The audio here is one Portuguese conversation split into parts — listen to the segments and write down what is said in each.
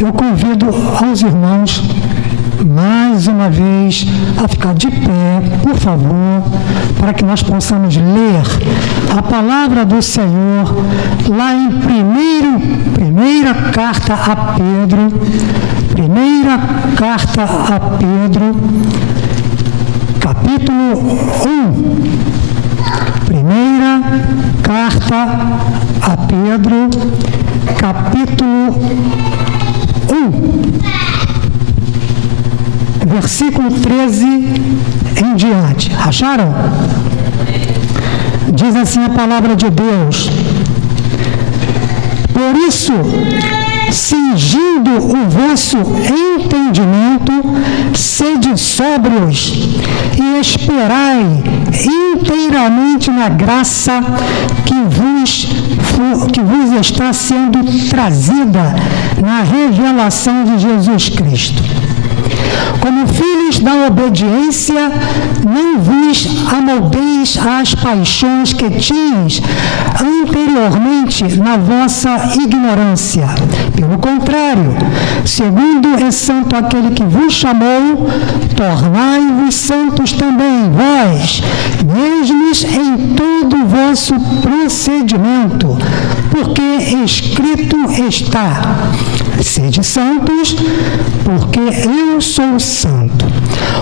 Eu convido aos irmãos, mais uma vez, a ficar de pé, por favor, para que nós possamos ler a palavra do Senhor lá em primeira carta a Pedro, capítulo 1. Primeira carta a Pedro, capítulo 1, versículo 13 em diante. Acharam? Diz assim a palavra de Deus: por isso, cingindo o vosso entendimento, sede sóbrios e esperai inteiramente na graça que vos está sendo trazida na revelação de Jesus Cristo. Como filhos da obediência, não vos amoldeis às paixões que tinhas anteriormente na vossa ignorância. Pelo contrário, segundo é santo aquele que vos chamou, tornai-vos santos também vós, mesmos em todo o vosso procedimento, porque escrito está: sede santos, porque eu sou santo.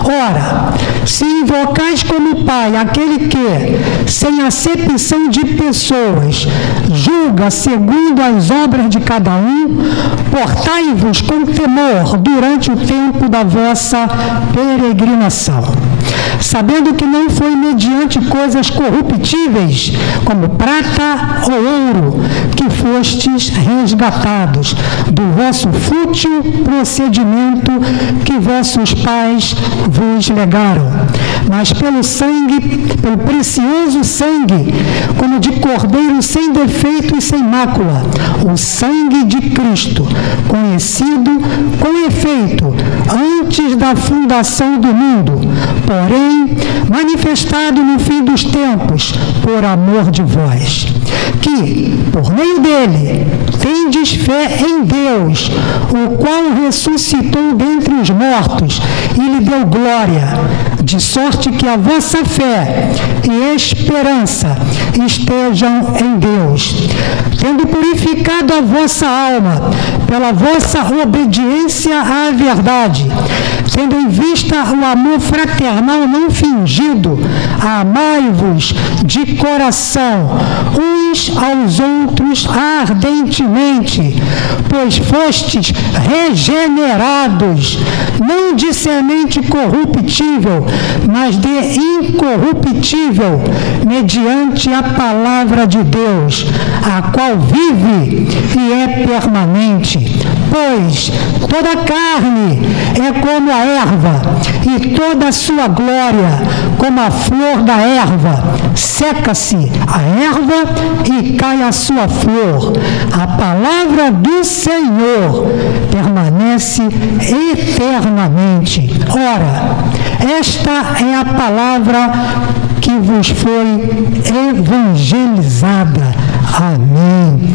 Ora, se invocais como Pai aquele que, sem acepção de pessoas, julga segundo as obras de cada um, portai-vos com temor durante o tempo da vossa peregrinação, sabendo que não foi mediante coisas corruptíveis, como prata ou ouro, que fostes resgatados do vosso fútil procedimento que vossos pais vos legaram, mas pelo precioso sangue, como de cordeiro sem defeito e sem mácula, o sangue de Cristo, conhecido com efeito antes da fundação do mundo, porém manifestado no fim dos tempos, por amor de vós, que, por meio dele, tendes fé em Deus, o qual ressuscitou dentre os mortos e lhe deu glória, de sorte que a vossa fé e esperança estejam em Deus, tendo purificado a vossa alma pela vossa obediência à verdade, tendo em vista o amor fraternal não fingido, amai-vos de coração uns aos outros ardentemente, pois fostes regenerados, não de semente corruptível, mas de incorruptível, mediante a palavra de Deus, a qual vive e é permanente. Pois toda a carne é como a erva, e toda a sua glória como a flor da erva. Seca-se a erva e cai a sua flor. A palavra do Senhor permanece eternamente. Ora, esta é a palavra que vos foi evangelizada. Amém.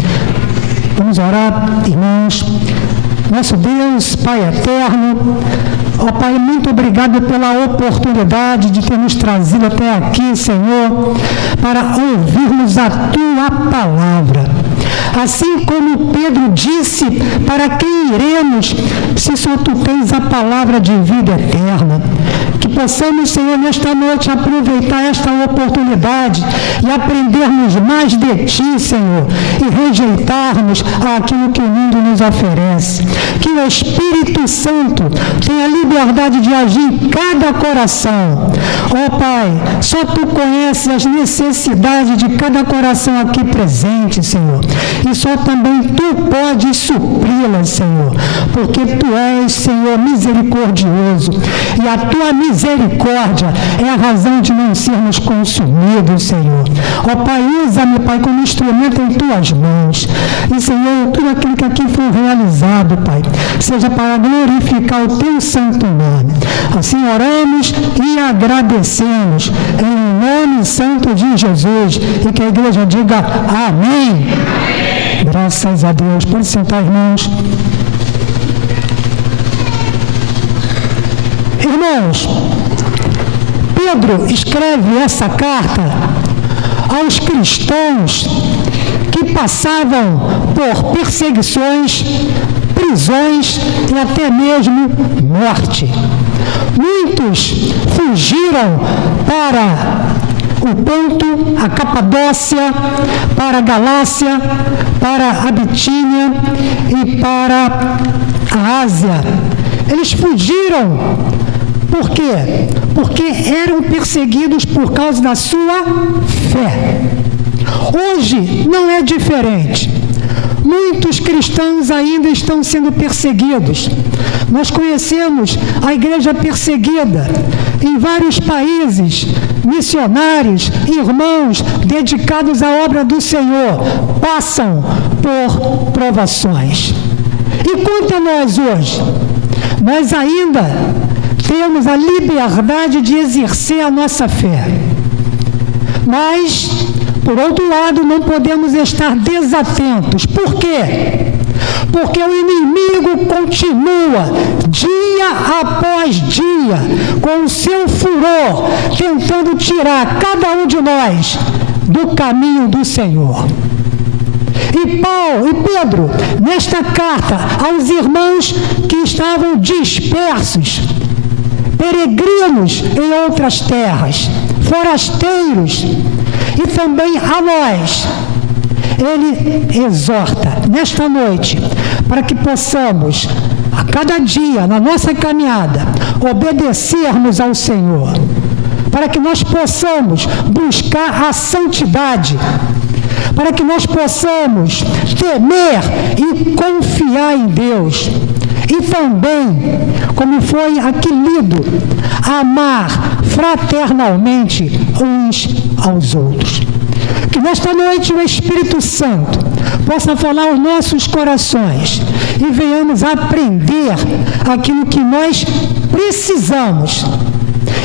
Vamos orar, irmãos. Nosso Deus, Pai eterno, ó Pai, muito obrigado pela oportunidade de ter nos trazido até aqui, Senhor, para ouvirmos a Tua palavra. Assim como Pedro disse, para quem iremos, se só Tu tens a palavra de vida eterna. Que possamos, Senhor, nesta noite aproveitar esta oportunidade e aprendermos mais de Ti, Senhor, e rejeitarmos aquilo que o mundo nos oferece. Que o Espírito Santo tenha liberdade de agir em cada coração. Ó Pai, só Tu conheces as necessidades de cada coração aqui presente, Senhor. E só também Tu podes supri-las, Senhor, porque Tu és, Senhor, misericordioso. E a Tua misericórdia é a razão de não sermos consumidos, Senhor. Ó Pai, usa-me, Pai, como instrumento em Tuas mãos. E, Senhor, tudo aquilo que aqui foi realizado, Pai, seja para glorificar o Teu santo nome. Assim oramos e agradecemos em nome santo de Jesus. E que a igreja diga amém. Graças a Deus. Pode sentar, irmãos. Irmãos, Pedro escreve essa carta aos cristãos que passavam por perseguições, prisões e até mesmo morte. Muitos fugiram para o Ponto, a Capadócia, para a Galácia, para a Bitínia e para a Ásia. Eles fugiram. Por quê? Porque eram perseguidos por causa da sua fé. Hoje não é diferente. Muitos cristãos ainda estão sendo perseguidos. Nós conhecemos a igreja perseguida em vários países, missionários, irmãos dedicados à obra do Senhor, passam por provações. E quanto a nós hoje, nós ainda temos a liberdade de exercer a nossa fé. Mas, por outro lado, não podemos estar desatentos. Por quê? Porque o inimigo continua, dia após dia, com o seu furor, tentando tirar cada um de nós do caminho do Senhor. E Pedro, nesta carta aos irmãos que estavam dispersos, peregrinos em outras terras, forasteiros, e também a nós, ele exorta nesta noite para que possamos, a cada dia, na nossa caminhada, obedecermos ao Senhor, para que nós possamos buscar a santidade, para que nós possamos temer e confiar em Deus. E também, como foi aqui lido, amar fraternalmente uns aos outros. Que nesta noite o Espírito Santo possa falar aos nossos corações e venhamos aprender aquilo que nós precisamos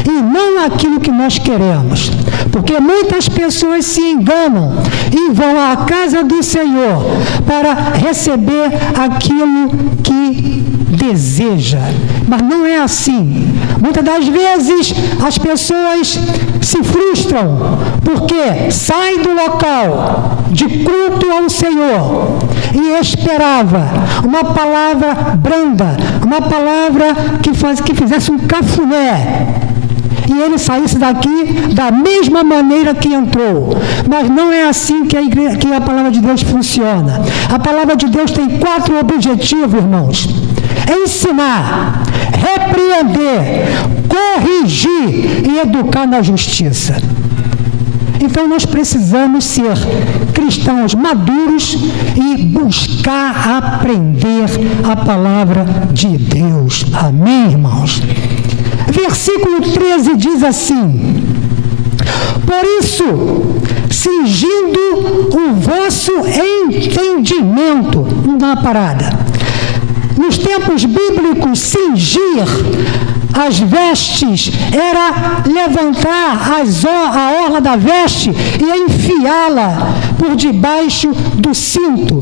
e não aquilo que nós queremos. Porque muitas pessoas se enganam e vão à casa do Senhor para receber aquilo que deseja. Mas não é assim. Muitas das vezes as pessoas se frustram porque saem do local de culto ao Senhor e esperava uma palavra branda, uma palavra que fizesse um cafuné. E ele saísse daqui da mesma maneira que entrou. Mas não é assim que a palavra de Deus funciona. A palavra de Deus tem 4 objetivos, irmãos: ensinar, repreender, corrigir e educar na justiça. Então nós precisamos ser cristãos maduros e buscar aprender a palavra de Deus. Amém, irmãos? Versículo 13 diz assim: por isso, cingindo o vosso entendimento. Vamos dar uma parada. Nos tempos bíblicos, cingir as vestes era levantar a orla da veste e enfiá-la por debaixo do cinto,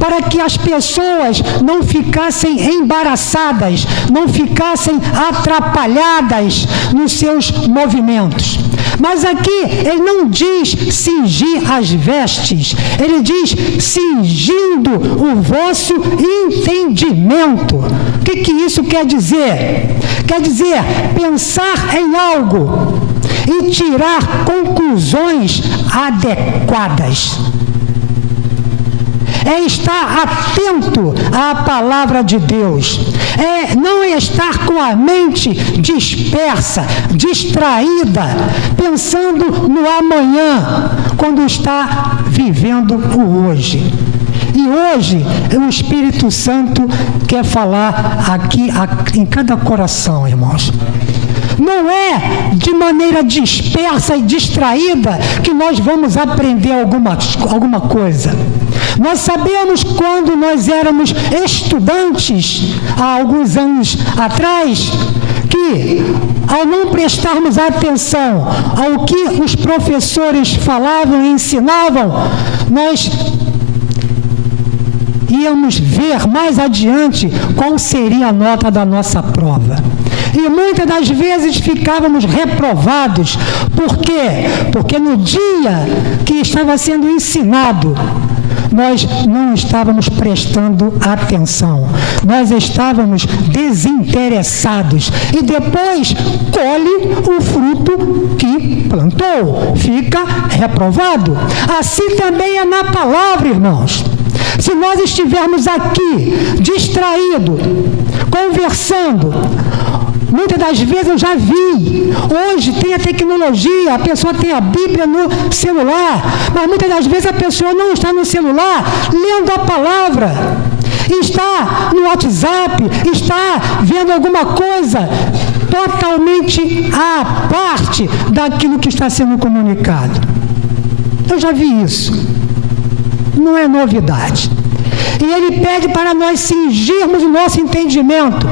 para que as pessoas não ficassem embaraçadas, não ficassem atrapalhadas nos seus movimentos. Mas aqui ele não diz cingir as vestes, ele diz cingindo o vosso entendimento. O que isso quer dizer? Quer dizer pensar em algo e tirar conclusões adequadas. É estar atento à palavra de Deus. Não é estar com a mente dispersa, distraída, pensando no amanhã, quando está vivendo o hoje. E hoje o Espírito Santo quer falar aqui em cada coração, irmãos. Não é de maneira dispersa e distraída que nós vamos aprender alguma coisa. Nós sabemos quando nós éramos estudantes, há alguns anos atrás, que ao não prestarmos atenção ao que os professores falavam e ensinavam, nós íamos ver mais adiante qual seria a nota da nossa prova. E muitas das vezes ficávamos reprovados. Por quê? Porque no dia que estava sendo ensinado, nós não estávamos prestando atenção, nós estávamos desinteressados, e depois colhe o fruto que plantou, fica reprovado. Assim também é na palavra, irmãos. Se nós estivermos aqui distraídos, conversando, muitas das vezes eu já vi, hoje tem a tecnologia, a pessoa tem a Bíblia no celular, mas muitas das vezes a pessoa não está no celular lendo a palavra, está no WhatsApp, está vendo alguma coisa totalmente à parte daquilo que está sendo comunicado. Eu já vi isso, não é novidade. E ele pede para nós cingirmos o nosso entendimento,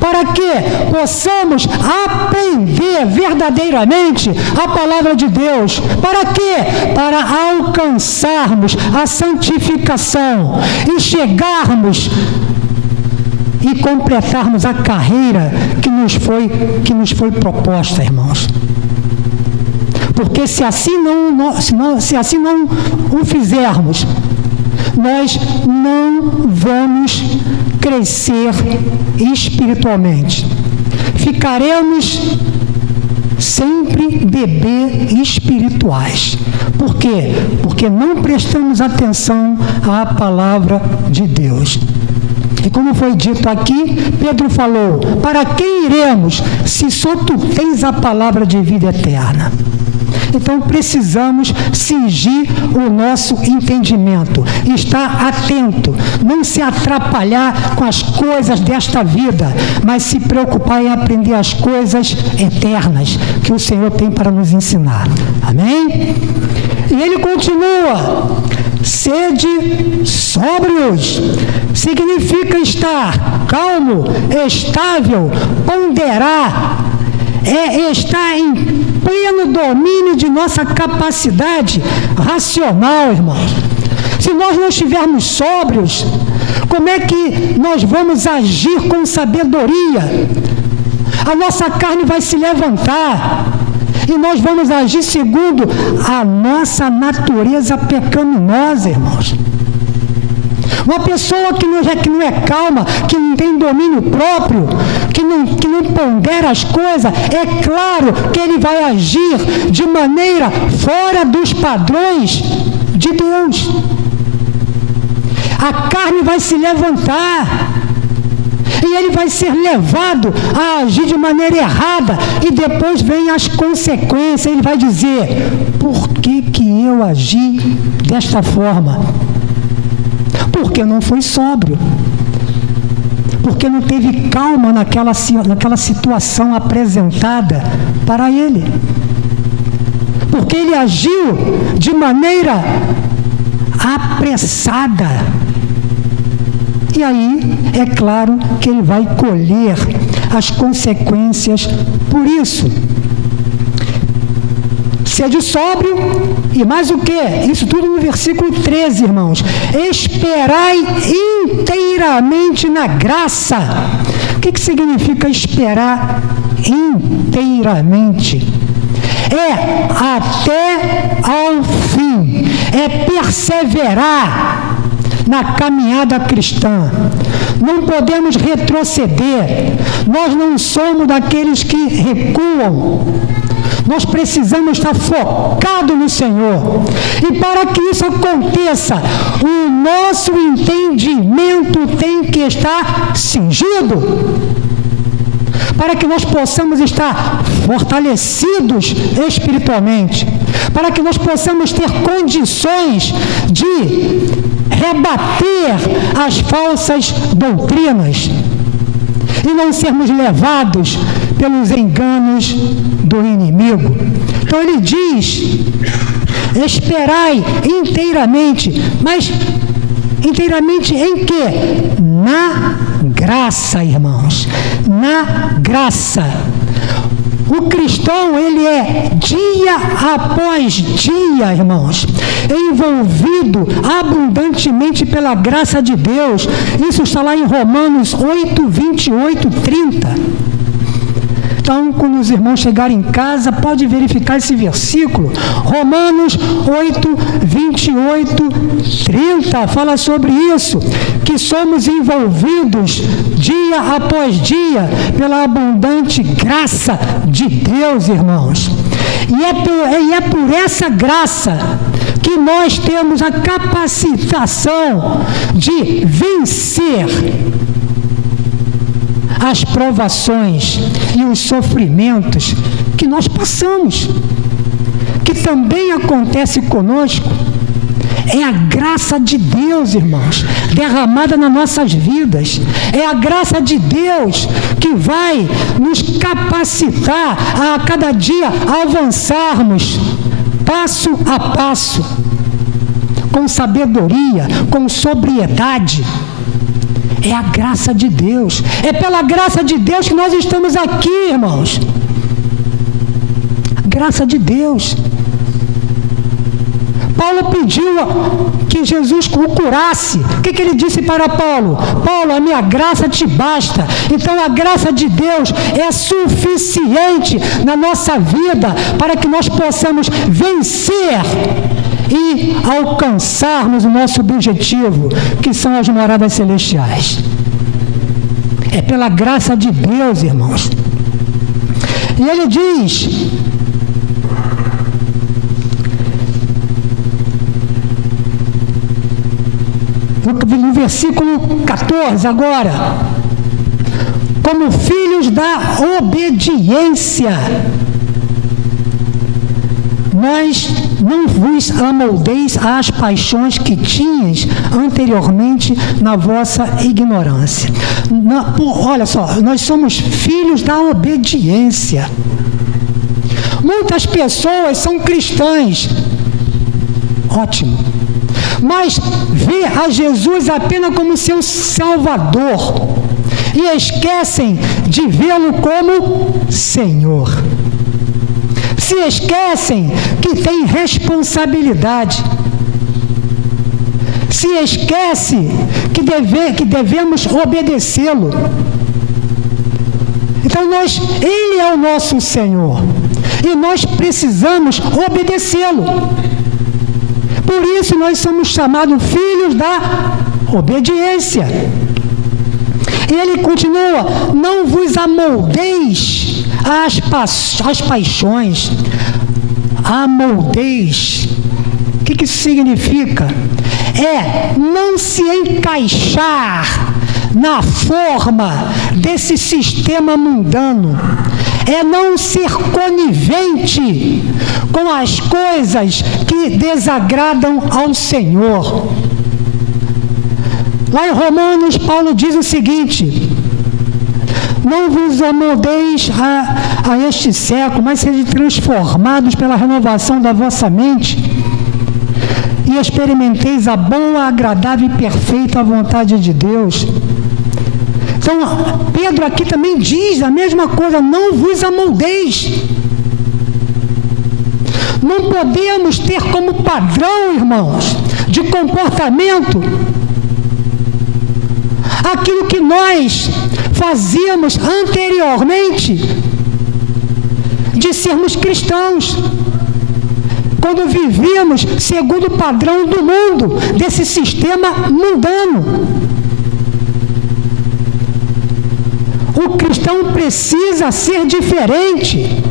para que possamos aprender verdadeiramente a palavra de Deus. Para quê? Para alcançarmos a santificação e chegarmos e completarmos a carreira que nos foi proposta, irmãos. Porque se assim não o fizermos, nós não vamos crescer espiritualmente. Ficaremos sempre bebê espirituais. Por quê? Porque não prestamos atenção à palavra de Deus. E como foi dito aqui, Pedro falou: para quem iremos, se só tu tens a palavra de vida eterna? Então precisamos cingir o nosso entendimento, estar atento, não se atrapalhar com as coisas desta vida, mas se preocupar em aprender as coisas eternas que o Senhor tem para nos ensinar. Amém? E ele continua: sede sóbrios. Significa estar calmo, estável, ponderar, estar em pleno domínio de nossa capacidade racional, irmãos. Se nós não estivermos sóbrios, como é que nós vamos agir com sabedoria? A nossa carne vai se levantar e nós vamos agir segundo a nossa natureza pecaminosa, irmãos. Uma pessoa que não é calma, que não tem domínio próprio, que não pondera as coisas, é claro que ele vai agir de maneira fora dos padrões de Deus. A carne vai se levantar e ele vai ser levado a agir de maneira errada, e depois vem as consequências. Ele vai dizer: por que eu agi desta forma? Porque não foi sóbrio, porque não teve calma naquela situação apresentada para ele, porque ele agiu de maneira apressada. E aí, é claro que ele vai colher as consequências por isso. Sede sóbrio, e mais o quê? Isso tudo no versículo 13, irmãos. Esperai inteiramente na graça. O que significa esperar inteiramente? É até ao fim, é perseverar na caminhada cristã. Não podemos retroceder. Nós não somos daqueles que recuam. Nós precisamos estar focados no Senhor. E para que isso aconteça, o nosso entendimento tem que estar cingido, para que nós possamos estar fortalecidos espiritualmente, para que nós possamos ter condições de rebater as falsas doutrinas e não sermos levados pelos enganos do inimigo. Então ele diz: esperai inteiramente. Mas inteiramente em quê? Na graça, irmãos. Na graça. O cristão, ele é dia após dia, irmãos, envolvido abundantemente pela graça de Deus. Isso está lá em Romanos 8, 28, 30. Então, quando os irmãos chegarem em casa, pode verificar esse versículo. Romanos 8, 28, 30, fala sobre isso, que somos envolvidos dia após dia pela abundante graça de Deus, irmãos. E é por essa graça que nós temos a capacitação de vencer as provações e os sofrimentos que nós passamos, que também acontece conosco. É a graça de Deus, irmãos, derramada nas nossas vidas. É a graça de Deus que vai nos capacitar a cada dia avançarmos passo a passo, com sabedoria, com sobriedade. É a graça de Deus. É pela graça de Deus que nós estamos aqui, irmãos. Graça de Deus. Paulo pediu que Jesus o curasse. O que ele disse para Paulo? Paulo, a minha graça te basta. Então a graça de Deus é suficiente na nossa vida para que nós possamos vencer e alcançarmos o nosso objetivo, que são as moradas celestiais. É pela graça de Deus, irmãos. E ele diz: no versículo 14 agora, como filhos da obediência, nós não vos amoldeis às paixões que tinhas anteriormente na vossa ignorância. Olha só, nós somos filhos da obediência. Muitas pessoas são cristãs, ótimo, mas vê a Jesus apenas como seu Salvador e esquecem de vê-lo como Senhor. Se esquecem que tem responsabilidade. Se esquece que devemos obedecê-lo. Então Ele é o nosso Senhor e nós precisamos obedecê-lo. Por isso nós somos chamados filhos da obediência. E ele continua: não vos amoldeis às paixões. Amoldeis. O que isso significa? É não se encaixar na forma desse sistema mundano. É não ser conivente com as coisas que desagradam ao Senhor. Lá em Romanos, Paulo diz o seguinte: não vos amoldeis a este século, mas sejam transformados pela renovação da vossa mente e experimenteis a boa, agradável e perfeita vontade de Deus. Então, Pedro aqui também diz a mesma coisa: não vos amoldeis. Não podemos ter como padrão, irmãos, de comportamento aquilo que nós fazíamos anteriormente de sermos cristãos, quando vivíamos segundo o padrão do mundo, desse sistema mundano. O cristão precisa ser diferente.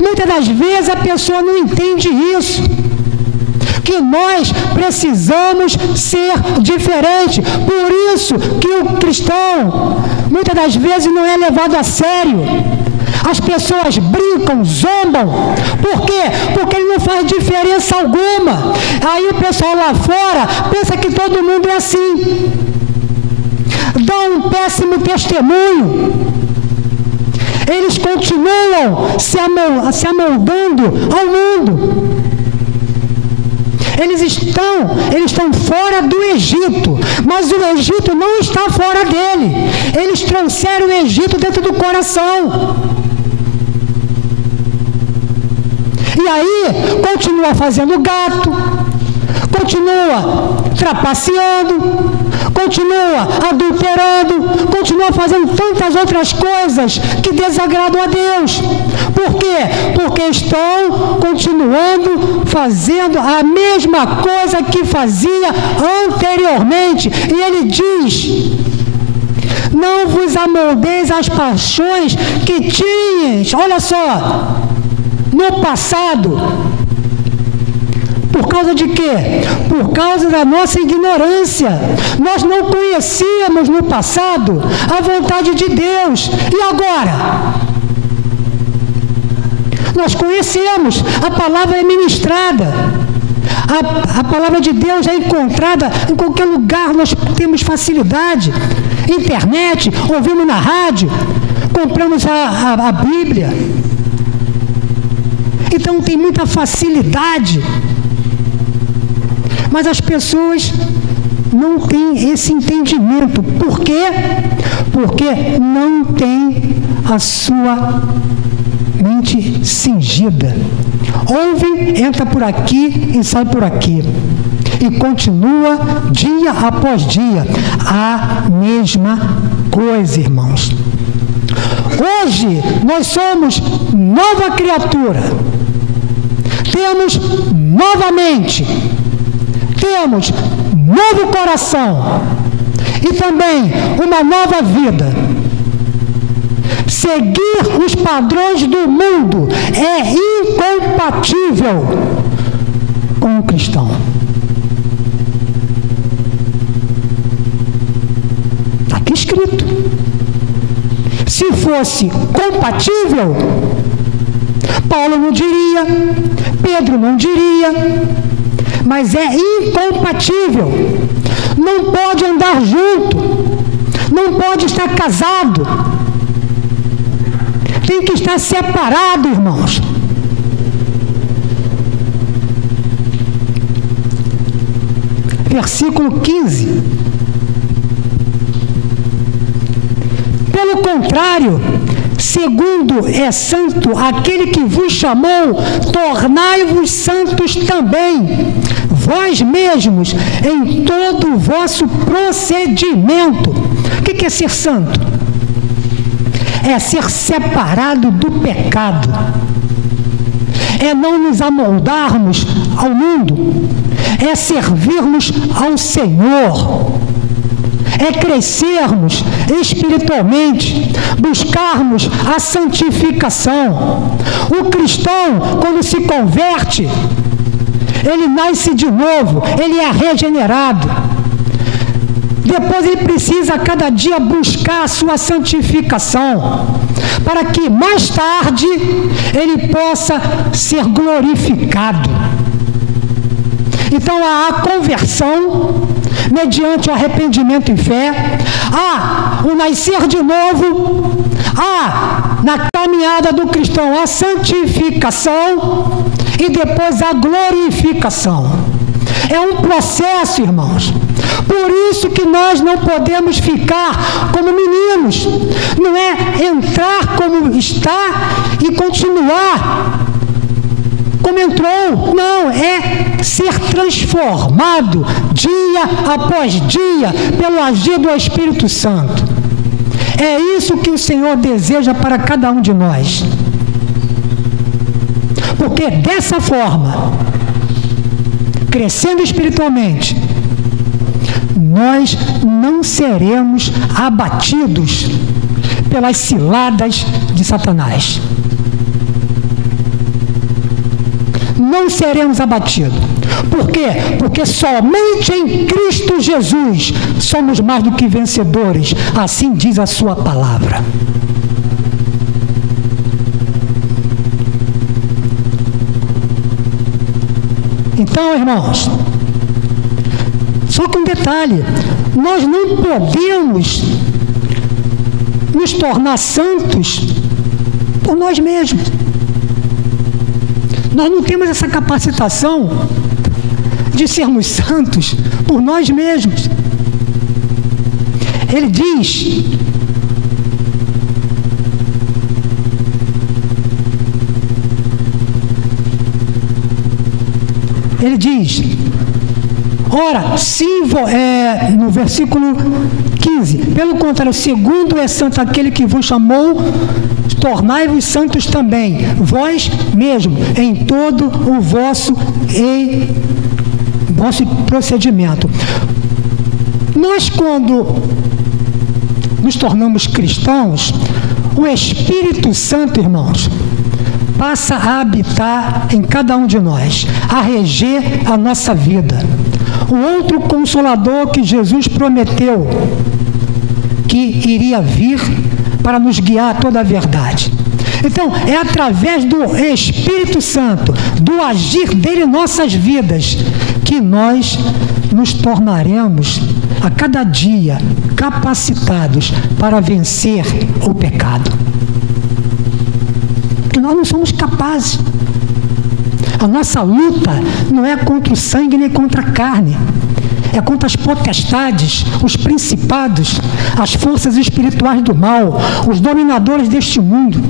Muitas das vezes a pessoa não entende isso, que nós precisamos ser diferente. Por isso que o cristão muitas das vezes não é levado a sério. As pessoas brincam, zombam. Por quê? Porque ele não faz diferença alguma. Aí o pessoal lá fora pensa que todo mundo é assim. Dá um péssimo testemunho. Eles continuam se amoldando ao mundo. Eles estão fora do Egito, mas o Egito não está fora dele. Eles trouxeram o Egito dentro do coração. E aí, continua fazendo gato, continua trapaceando, continua adulterando, continua continua fazendo tantas outras coisas que desagradam a Deus. Por quê? Porque estão continuando fazendo a mesma coisa que fazia anteriormente. E ele diz: não vos amoldeis às paixões que tinhas, olha só, no passado. Por causa de quê? Por causa da nossa ignorância. Nós não conhecíamos no passado a vontade de Deus. E agora? Nós conhecemos, a palavra é ministrada. A palavra de Deus é encontrada em qualquer lugar, nós temos facilidade. Internet, ouvimos na rádio, compramos a Bíblia. Então tem muita facilidade. Mas as pessoas não têm esse entendimento. Por quê? Porque não tem a sua mente cingida. Ouve, entra por aqui e sai por aqui. E continua dia após dia a mesma coisa, irmãos. Hoje nós somos nova criatura. Temos nova mente. Temos novo coração e também uma nova vida. Seguir os padrões do mundo é incompatível com o cristão. Está aqui escrito. Se fosse compatível, Paulo não diria, Pedro não diria. Mas é incompatível. Não pode andar junto. Não pode estar casado. Tem que estar separado, irmãos. Versículo 15. Pelo contrário, segundo é santo aquele que vos chamou, tornai-vos santos também, vós mesmos, em todo o vosso procedimento. O que é ser santo? É ser separado do pecado. É não nos amoldarmos ao mundo. É servirmos ao Senhor. É crescermos espiritualmente, buscarmos a santificação. O cristão, quando se converte, ele nasce de novo, ele é regenerado. Depois ele precisa a cada dia buscar a sua santificação, para que mais tarde ele possa ser glorificado. Então há a conversão mediante o arrependimento e fé, há o nascer de novo, há na caminhada do cristão a santificação e depois a glorificação. É um processo, irmãos. Por isso que nós não podemos ficar como meninos. Não é entrar como está e continuar como entrou. Não, é ser transformado dia após dia pelo agir do Espírito Santo. É isso que o Senhor deseja para cada um de nós. Porque dessa forma, crescendo espiritualmente, nós não seremos abatidos pelas ciladas de Satanás. Não seremos abatidos. Por quê? Porque somente em Cristo Jesus somos mais do que vencedores. Assim diz a sua palavra. Então, irmãos, só com um detalhe, nós não podemos nos tornar santos por nós mesmos. Nós não temos essa capacitação de sermos santos por nós mesmos. Ele diz, Ora, no versículo 15, pelo contrário, segundo é santo aquele que vos chamou, tornai-vos santos também, vós mesmo, em todo o vosso procedimento. Nós, quando nos tornamos cristãos, o Espírito Santo, irmãos, passa a habitar em cada um de nós, a reger a nossa vida. O outro Consolador que Jesus prometeu que iria vir para nos guiar a toda a verdade. Então, é através do Espírito Santo, do agir dele em nossas vidas, que nós nos tornaremos a cada dia capacitados para vencer o pecado. Porque nós não somos capazes. A nossa luta não é contra o sangue nem contra a carne. É contra as potestades, os principados, as forças espirituais do mal, os dominadores deste mundo.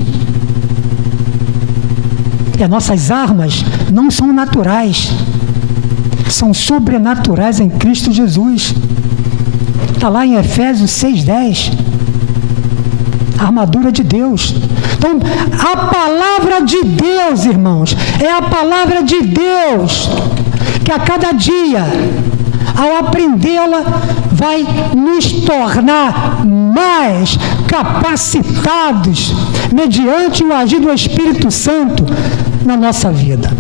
E as nossas armas não são naturais, são sobrenaturais em Cristo Jesus. Está lá em Efésios 6:10. A armadura de Deus. Então, a palavra de Deus, irmãos, é a palavra de Deus que a cada dia, ao aprendê-la, vai nos tornar mais capacitados mediante o agir do Espírito Santo na nossa vida.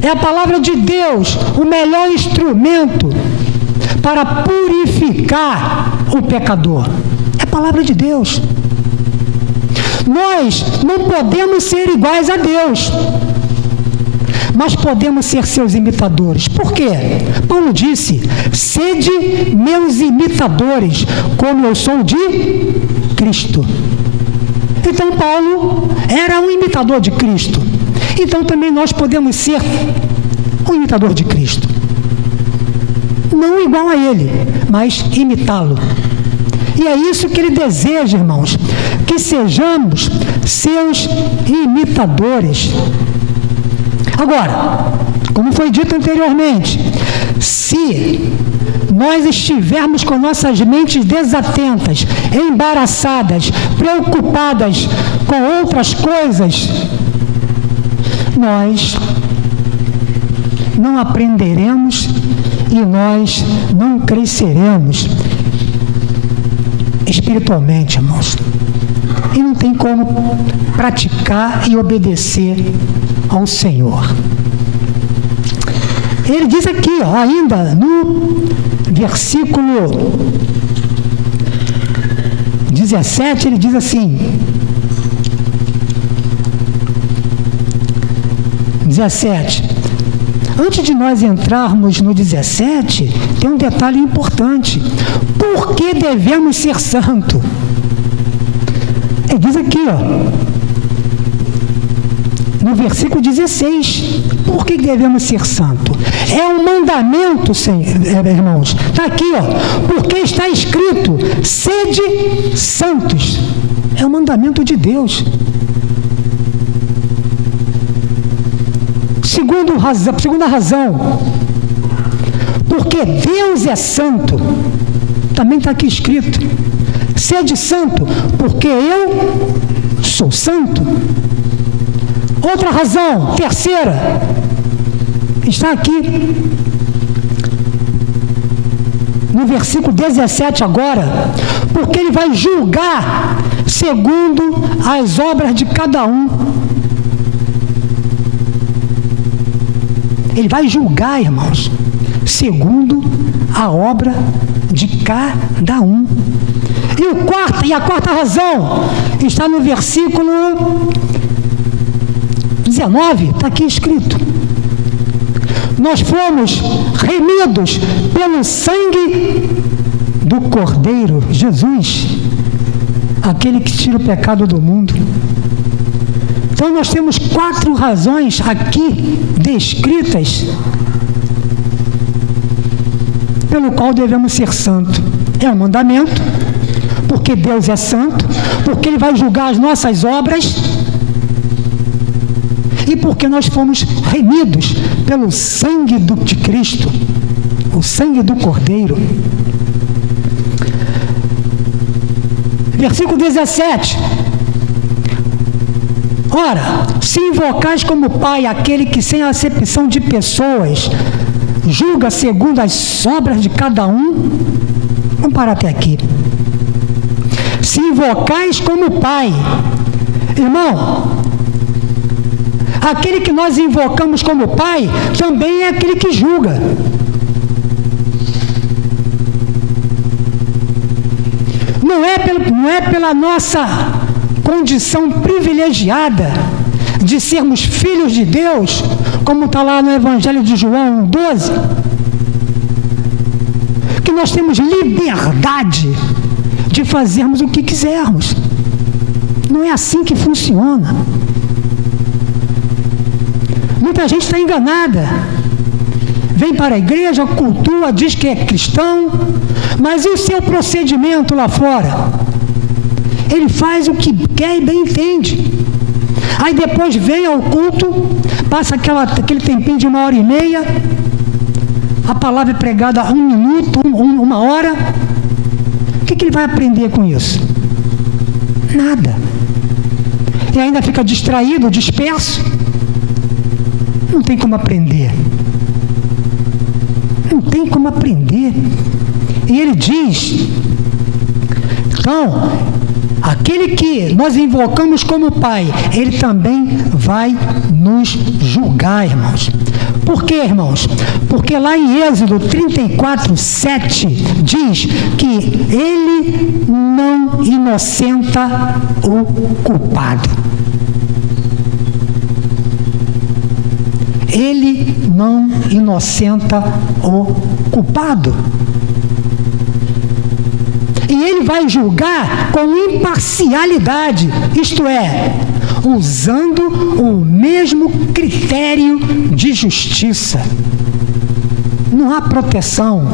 É a palavra de Deus o melhor instrumento para purificar o pecador. É a palavra de Deus. Nós não podemos ser iguais a Deus, mas podemos ser seus imitadores. Por quê? Paulo disse: sede meus imitadores, como eu sou de Cristo. Então Paulo era um imitador de Cristo. Então também nós podemos ser um imitador de Cristo. Não igual a ele, mas imitá-lo. E é isso que ele deseja, irmãos, que sejamos seus imitadores. Agora, como foi dito anteriormente, se nós estivermos com nossas mentes desatentas, embaraçadas, preocupadas com outras coisas, nós não aprenderemos e nós não cresceremos espiritualmente, irmãos. E não tem como praticar e obedecer ao Senhor. Ele diz aqui, ainda no versículo 17, ele diz assim, 17. Antes de nós entrarmos no 17, tem um detalhe importante. Por que devemos ser santos? Ele diz aqui, no versículo 16, por que devemos ser santos? É um mandamento, irmãos. Está aqui, porque está escrito, sede santos. É um mandamento de Deus. Segunda razão, porque Deus é santo, também está aqui escrito, sede santo, porque eu sou santo. Outra razão, terceira, está aqui, no versículo 17 agora, porque ele vai julgar segundo as obras de cada um. Ele vai julgar, irmãos, segundo a obra de cada um. E a quarta razão está no versículo 19, está aqui escrito. Nós fomos remidos pelo sangue do Cordeiro, Jesus, aquele que tira o pecado do mundo. Então nós temos 4 razões aqui descritas pelo qual devemos ser santos. É um mandamento, porque Deus é santo, porque Ele vai julgar as nossas obras e porque nós fomos remidos pelo sangue de Cristo. o sangue do Cordeiro. Versículo 17. Ora, se invocais como Pai aquele que sem acepção de pessoas julga segundo as obras de cada um, vamos parar até aqui. Se invocais como Pai, irmão, aquele que nós invocamos como Pai também é aquele que julga. Não é pela nossa condição privilegiada de sermos filhos de Deus, como está lá no Evangelho de João 12, que nós temos liberdade de fazermos o que quisermos. Não é assim que funciona. Muita gente está enganada. Vem para a igreja, cultua, diz que é cristão, mas e o seu procedimento lá fora? Ele faz o que quer e bem entende. Aí depois vem ao culto, passa aquele tempinho de 1h30, a palavra é pregada 1 minuto, 1 hora. O que ele vai aprender com isso? Nada. E ainda fica distraído, disperso. Não tem como aprender. Não tem como aprender. E ele diz, então, aquele que nós invocamos como Pai, ele também vai nos julgar, irmãos. Por quê, irmãos? Porque lá em Êxodo 34, 7, diz que ele não inocenta o culpado. Ele não inocenta o culpado. E ele vai julgar com imparcialidade, isto é, usando o mesmo critério de justiça. Não há proteção,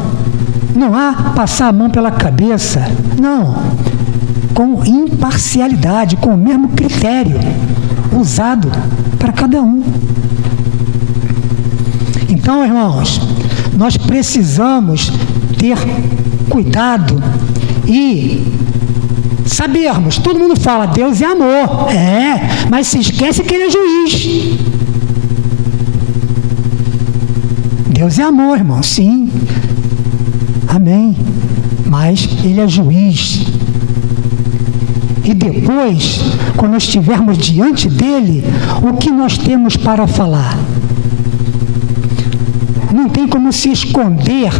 não há passar a mão pela cabeça, não. Com imparcialidade, com o mesmo critério usado para cada um. Então, irmãos, nós precisamos ter cuidado e sabermos, todo mundo fala, Deus é amor, mas se esquece que Ele é juiz. Deus é amor, irmão, sim, amém, mas Ele é juiz. E depois, quando estivermos diante dEle, o que nós temos para falar? Não tem como se esconder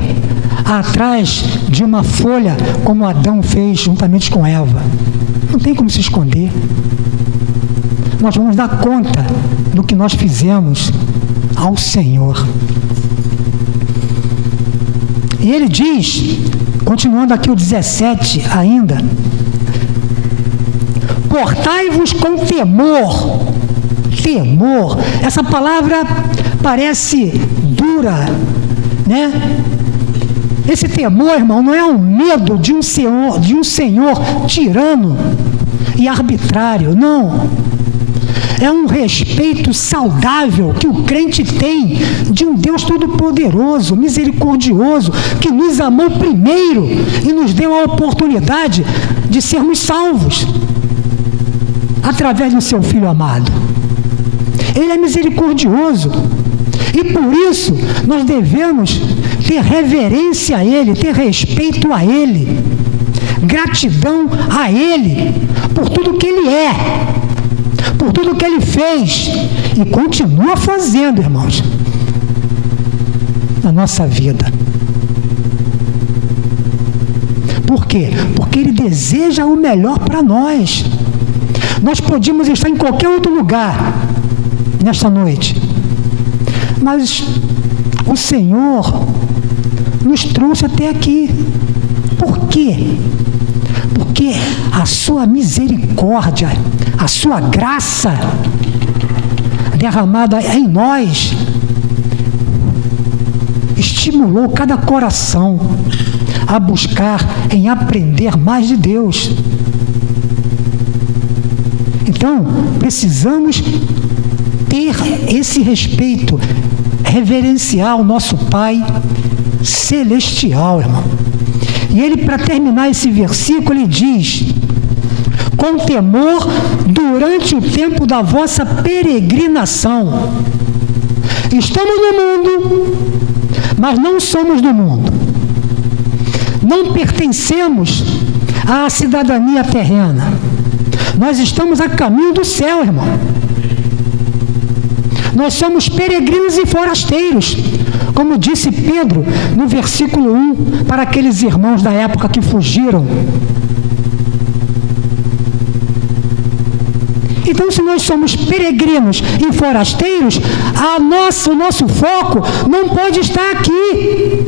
atrás de uma folha, como Adão fez juntamente com Eva. Não tem como se esconder. Nós vamos dar conta do que nós fizemos ao Senhor. E ele diz, continuando aqui o 17 ainda, portai-vos com temor. Temor, essa palavra parece dura, né? Esse temor, irmão, não é um medo de um senhor tirano e arbitrário, não. É um respeito saudável que o crente tem de um Deus todo-poderoso, misericordioso, que nos amou primeiro e nos deu a oportunidade de sermos salvos através do seu Filho amado. Ele é misericordioso e por isso nós devemos ter reverência a Ele, ter respeito a Ele, gratidão a Ele por tudo que Ele é, por tudo que Ele fez e continua fazendo, irmãos, na nossa vida. Por quê? Porque Ele deseja o melhor para nós. Nós podíamos estar em qualquer outro lugar nesta noite, mas o Senhor nos trouxe até aqui. Por quê? Porque a sua misericórdia, a sua graça derramada em nós estimulou cada coração a buscar em aprender mais de Deus. Então, precisamos ter esse respeito, reverenciar o nosso Pai celestial, irmão. E ele, para terminar esse versículo, ele diz: com temor durante o tempo da vossa peregrinação. Estamos no mundo, mas não somos do mundo. Não pertencemos à cidadania terrena. Nós estamos a caminho do céu, irmão. Nós somos peregrinos e forasteiros, como disse Pedro no versículo 1, para aqueles irmãos da época que fugiram. Então, se nós somos peregrinos e forasteiros, o nosso foco não pode estar aqui.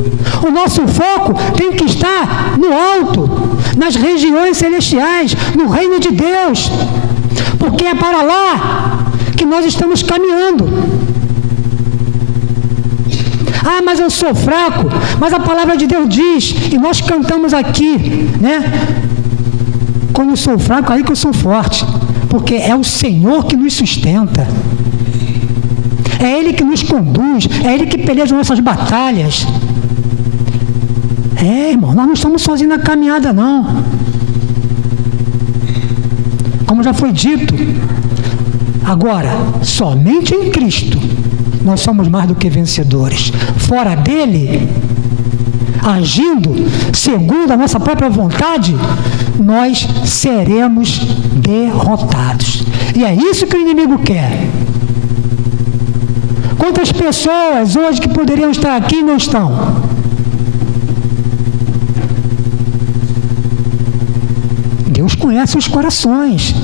O nosso foco tem que estar no alto, nas regiões celestiais, no reino de Deus, porque é para lá que nós estamos caminhando. Ah, mas eu sou fraco. Mas a palavra de Deus diz, e nós cantamos aqui, né? Quando eu sou fraco, aí que eu sou forte. Porque é o Senhor que nos sustenta. É Ele que nos conduz. É Ele que peleja nossas batalhas. Irmão, nós não estamos sozinhos na caminhada, não. Como já foi dito. Agora, somente em Cristo nós somos mais do que vencedores. Fora dele, agindo segundo a nossa própria vontade, nós seremos derrotados. E é isso que o inimigo quer. Quantas pessoas hoje que poderiam estar aqui não estão? Deus conhece os corações.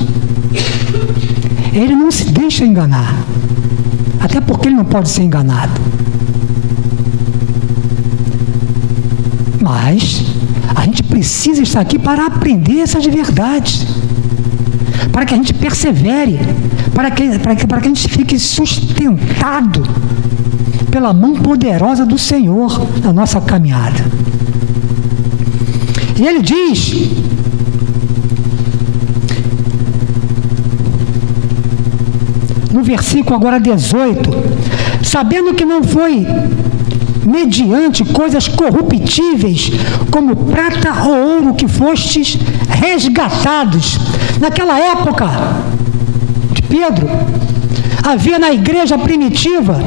Ele não se deixa enganar. Até porque ele não pode ser enganado. Mas a gente precisa estar aqui para aprender essas verdades, para que a gente persevere, para que a gente fique sustentado pela mão poderosa do Senhor na nossa caminhada. E ele diz: no versículo agora 18, sabendo que não foi mediante coisas corruptíveis, como prata ou ouro, que fostes resgatados. Naquela época de Pedro, havia na igreja primitiva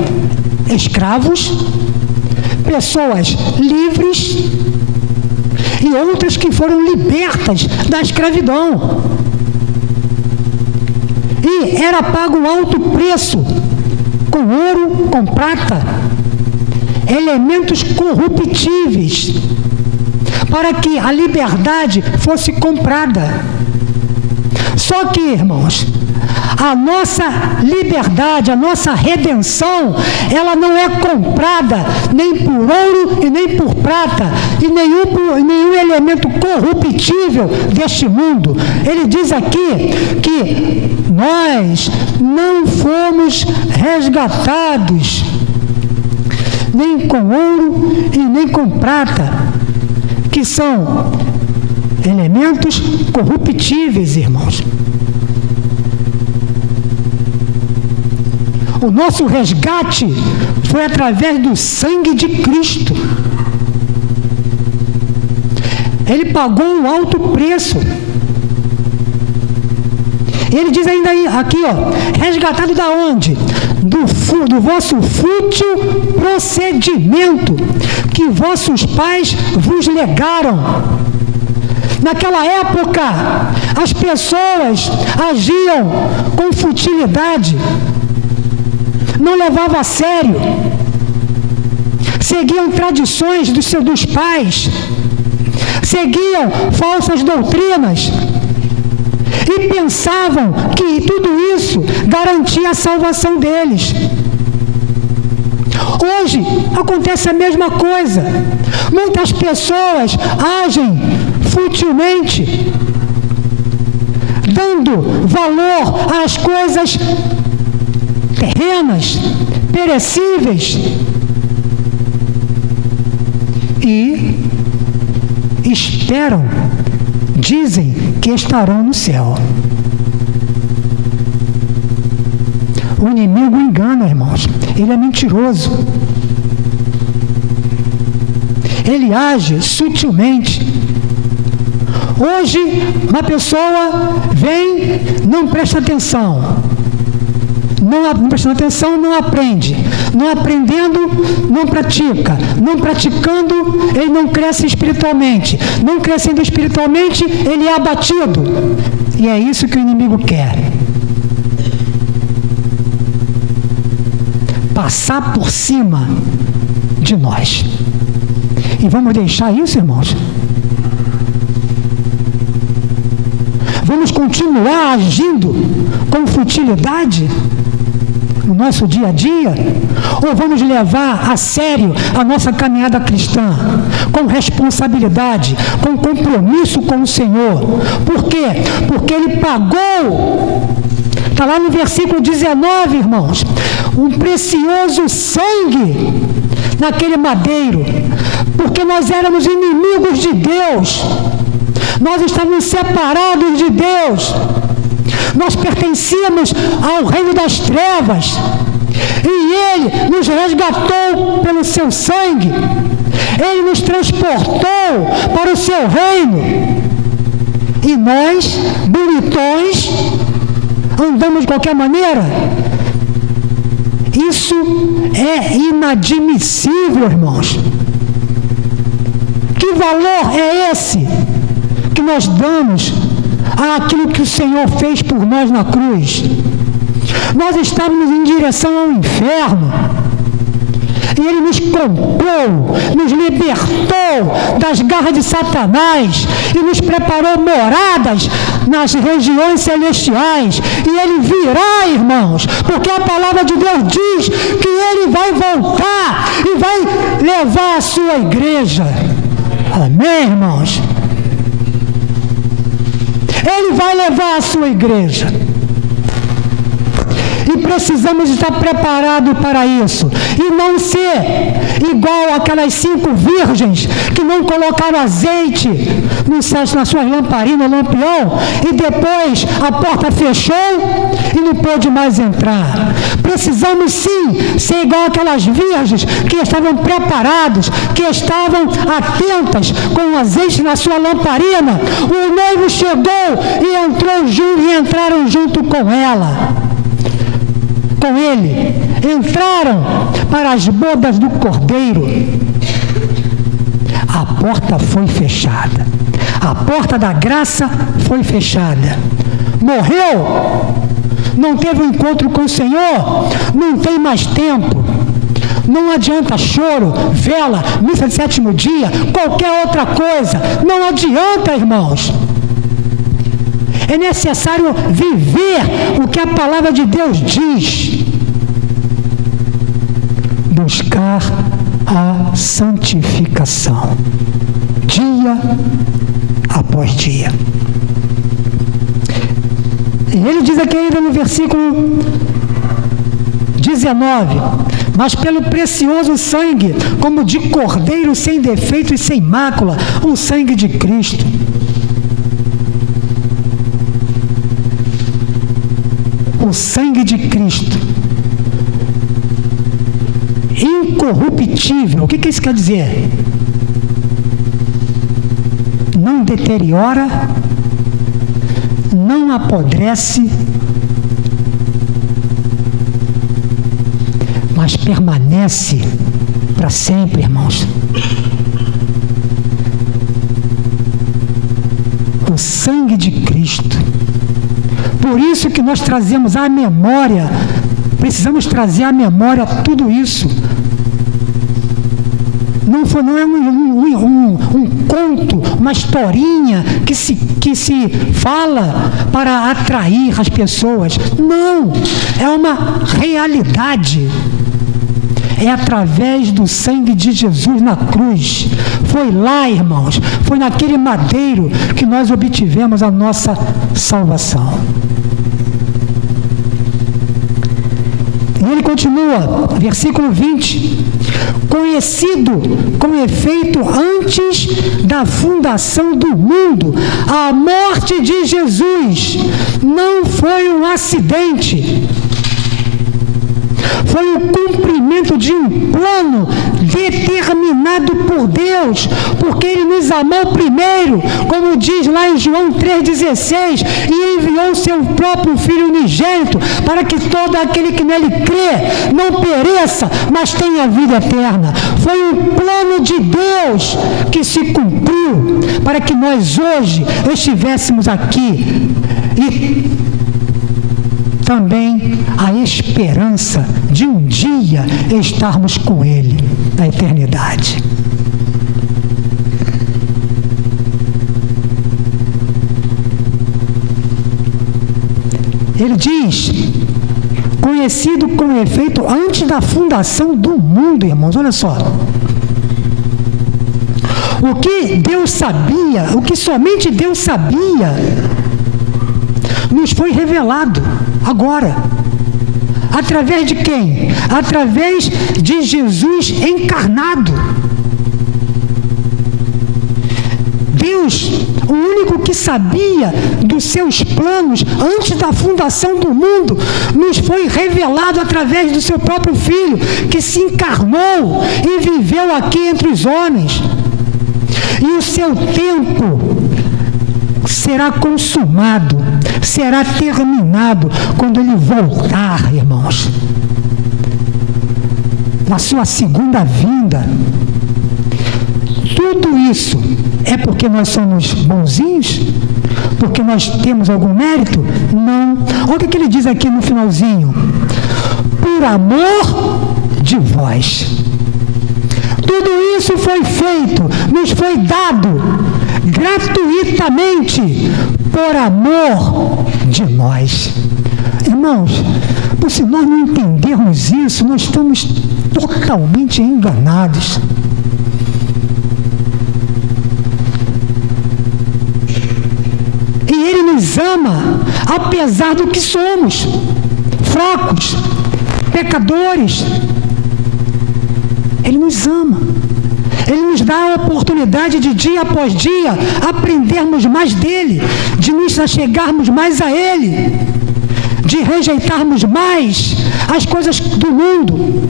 escravos, pessoas livres e outras que foram libertas da escravidão. E era pago um alto preço, com ouro, com prata, elementos corruptíveis, para que a liberdade fosse comprada. Só que, irmãos, a nossa liberdade, a nossa redenção, ela não é comprada nem por ouro e nem por prata, e nenhum elemento corruptível deste mundo. Ele diz aqui que nós não fomos resgatados nem com ouro e nem com prata, que são elementos corruptíveis, irmãos. O nosso resgate foi através do sangue de Cristo. Ele pagou um alto preço. Ele diz ainda aqui, resgatado da onde? Do vosso fútil procedimento que vossos pais vos legaram. Naquela época, as pessoas agiam com futilidade, não levavam a sério, seguiam tradições dos pais, seguiam falsas doutrinas e pensavam que tudo isso garantia a salvação deles. Hoje acontece a mesma coisa. Muitas pessoas agem futilmente, dando valor às coisas terrenas, perecíveis, e esperam, dizem que estarão no céu. O inimigo engana, irmãos. Ele é mentiroso. ele age sutilmente. Hoje, uma pessoa vem, não presta atenção. Não prestando atenção, não aprende. Não aprendendo, não pratica. Não praticando, ele não cresce espiritualmente. Não crescendo espiritualmente, ele é abatido. E é isso que o inimigo quer. Passar por cima de nós. E vamos deixar isso, irmãos? Vamos continuar agindo com futilidade no nosso dia a dia? Ou vamos levar a sério a nossa caminhada cristã, com responsabilidade, com compromisso com o Senhor? Por quê? Porque Ele pagou, está lá no versículo 19, irmãos, um precioso sangue naquele madeiro, porque nós éramos inimigos de Deus, nós estávamos separados de Deus, nós pertencíamos ao reino das trevas, e Ele nos resgatou pelo seu sangue, Ele nos transportou para o seu reino, e nós, bonitões, andamos de qualquer maneira. Isso é inadmissível, irmãos. Que valor é esse que nós damos àquilo que o Senhor fez por nós na cruz? Nós estávamos em direção ao inferno, e Ele nos comprou, nos libertou das garras de Satanás e nos preparou moradas nas regiões celestiais. E Ele virá, irmãos, porque a palavra de Deus diz que Ele vai voltar e vai levar a sua igreja. Amém, irmãos? Ele vai levar a sua igreja. E precisamos estar preparados para isso. E não ser igual aquelas 5 virgens que não colocaram azeite na sua lamparina, lampião, e depois a porta fechou e não pôde mais entrar. Precisamos sim ser igual aquelas virgens que estavam preparados, que estavam atentas com o azeite na sua lamparina. O noivo chegou e entrou junto, e entraram junto com ela. Com ele, entraram para as bodas do Cordeiro. A porta foi fechada, a porta da graça foi fechada. Morreu, não teve um encontro com o Senhor, não tem mais tempo. Não adianta choro, vela, missa de 7º dia, qualquer outra coisa, não adianta, irmãos. É necessário viver o que a palavra de Deus diz. Buscar a santificação, dia após dia. E ele diz aqui ainda no versículo 19: mas pelo precioso sangue, como de cordeiro sem defeito e sem mácula, o sangue de Cristo. O sangue de Cristo, incorruptível. O que isso quer dizer? Não deteriora, não apodrece, mas permanece para sempre, irmãos. O sangue de Cristo. Por isso que nós trazemos à memória, precisamos trazer à memória tudo isso. Não é um conto, uma historinha que se fala para atrair as pessoas. Não, é uma realidade. É através do sangue de Jesus na cruz. Foi lá, irmãos, foi naquele madeiro que nós obtivemos a nossa salvação. E ele continua, versículo 20: conhecido com efeito antes da fundação do mundo, a morte de Jesus não foi um acidente, foi o cumprimento de um plano determinado por Deus, porque Ele nos amou primeiro, como diz lá em João 3,16, e enviou o seu próprio Filho unigênito, para que todo aquele que nele crê não pereça, mas tenha vida eterna. Foi um plano de Deus que se cumpriu, para que nós hoje estivéssemos aqui, e também a esperança de um dia estarmos com Ele na eternidade. Ele diz, conhecido com efeito antes da fundação do mundo, irmãos, olha só. O que Deus sabia, o que somente Deus sabia, nos foi revelado agora. Através de quem? Através de Jesus encarnado. Deus, o único que sabia dos seus planos antes da fundação do mundo, nos foi revelado através do seu próprio Filho, que se encarnou e viveu aqui entre os homens. E o seu tempo será consumado, será terminado quando Ele voltar, irmãos, na sua segunda vinda. Tudo isso é porque nós somos bonzinhos? Porque nós temos algum mérito? Não. Olha o que ele diz aqui no finalzinho. Por amor de vós. Tudo isso foi feito, nos foi dado gratuitamente por amor de nós. Irmãos, se nós não entendermos isso, nós estamos totalmente enganados. E Ele nos ama, apesar do que somos, fracos, pecadores. Ele nos ama. Ele nos dá a oportunidade de dia após dia aprendermos mais dEle, de nos achegarmos mais a Ele, de rejeitarmos mais as coisas do mundo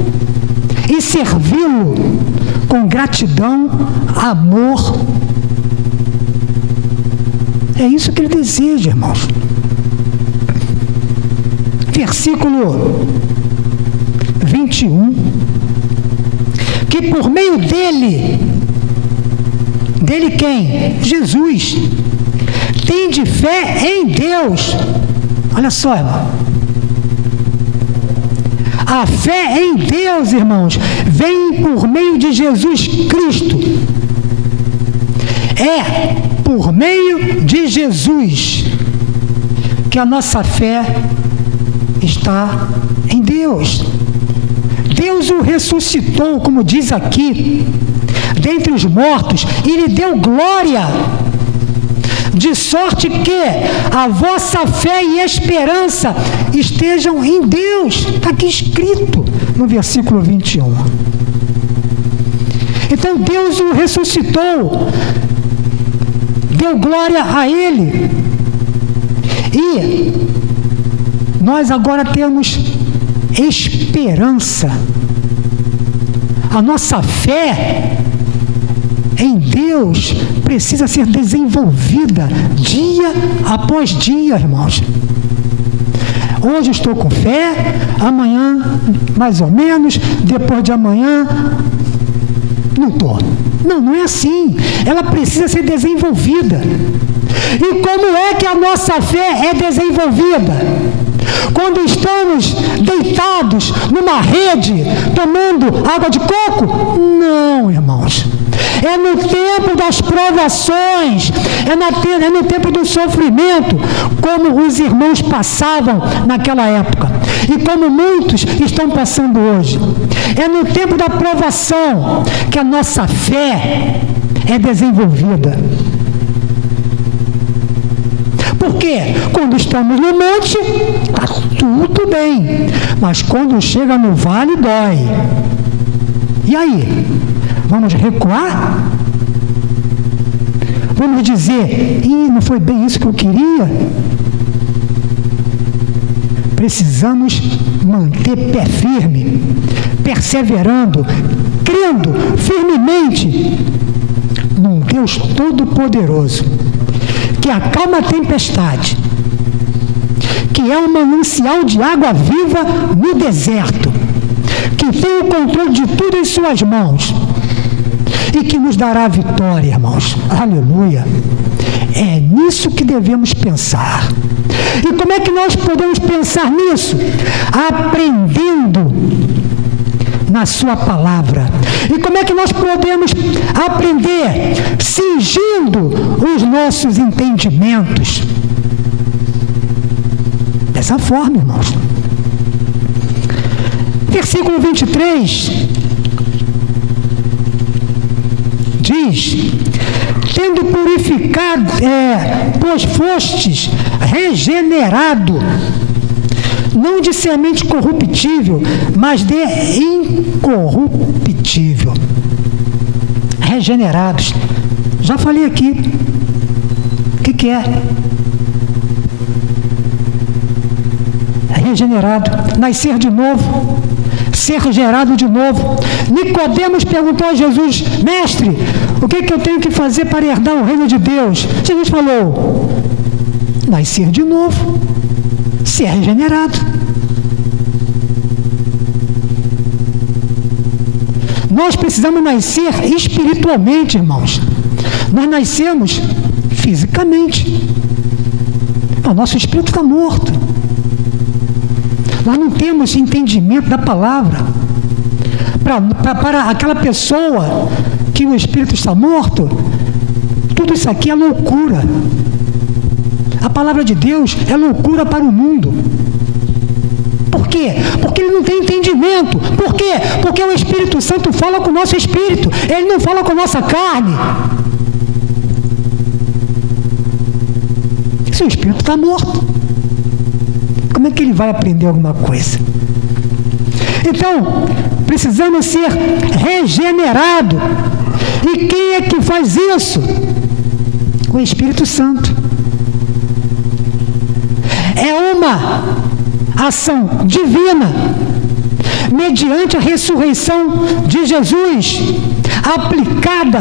e servi-lo com gratidão, amor. É isso que Ele deseja, irmãos. Versículo 21. Que por meio dele quem? Jesus. Tende fé em Deus. Olha só, irmão. A fé em Deus, irmãos, vem por meio de Jesus Cristo. É por meio de Jesus que a nossa fé está em Deus. Deus o ressuscitou, como diz aqui, dentre os mortos, e lhe deu glória, de sorte que a vossa fé e esperança estejam em Deus. Está aqui escrito no versículo 21. Então Deus o ressuscitou, deu glória a Ele, e nós agora temos esperança. A nossa fé em Deus precisa ser desenvolvida dia após dia, irmãos. Hoje estou com fé, amanhã mais ou menos, depois de amanhã não estou. Não é assim. Ela precisa ser desenvolvida. E como é que a nossa fé é desenvolvida? Quando estamos deitados numa rede, tomando água de coco? Não, irmãos. É no tempo das provações, é no tempo do sofrimento, como os irmãos passavam naquela época, e como muitos estão passando hoje. É no tempo da provação que a nossa fé é desenvolvida. Porque quando estamos no monte, está tudo bem. Mas quando chega no vale, dói. E aí? Vamos recuar? Vamos dizer, não foi bem isso que eu queria? Precisamos manter pé firme, perseverando, crendo firmemente num Deus Todo-Poderoso, que acalma a tempestade, que é um manancial de água viva no deserto, que tem o controle de tudo em suas mãos e que nos dará a vitória, irmãos. Aleluia! É nisso que devemos pensar. E como é que nós podemos pensar nisso? Aprendendo na sua palavra. E como é que nós podemos aprender? Cingindo os nossos entendimentos. Dessa forma, irmãos. Versículo 23 diz: tendo purificado, pois fostes regenerado, não de semente corruptível, mas de incorruptível. Regenerados. Já falei aqui. O que é? Regenerado. Nascer de novo. Ser gerado de novo. Nicodemos perguntou a Jesus: mestre, o que eu tenho que fazer para herdar o reino de Deus? Jesus falou: nascer de novo, ser regenerado. Nós precisamos nascer espiritualmente, irmãos. Nós nascemos fisicamente. O nosso espírito está morto. Nós não temos entendimento da palavra. Para aquela pessoa que o espírito está morto, tudo isso aqui é loucura. A palavra de Deus é loucura para o mundo. Por quê? Porque ele não tem entendimento. Por quê? Porque o Espírito Santo fala com o nosso espírito. Ele não fala com a nossa carne. Se o espírito está morto, como é que ele vai aprender alguma coisa? Então, precisamos ser regenerados. E quem é que faz isso? O Espírito Santo. É uma ação divina, mediante a ressurreição de Jesus, aplicada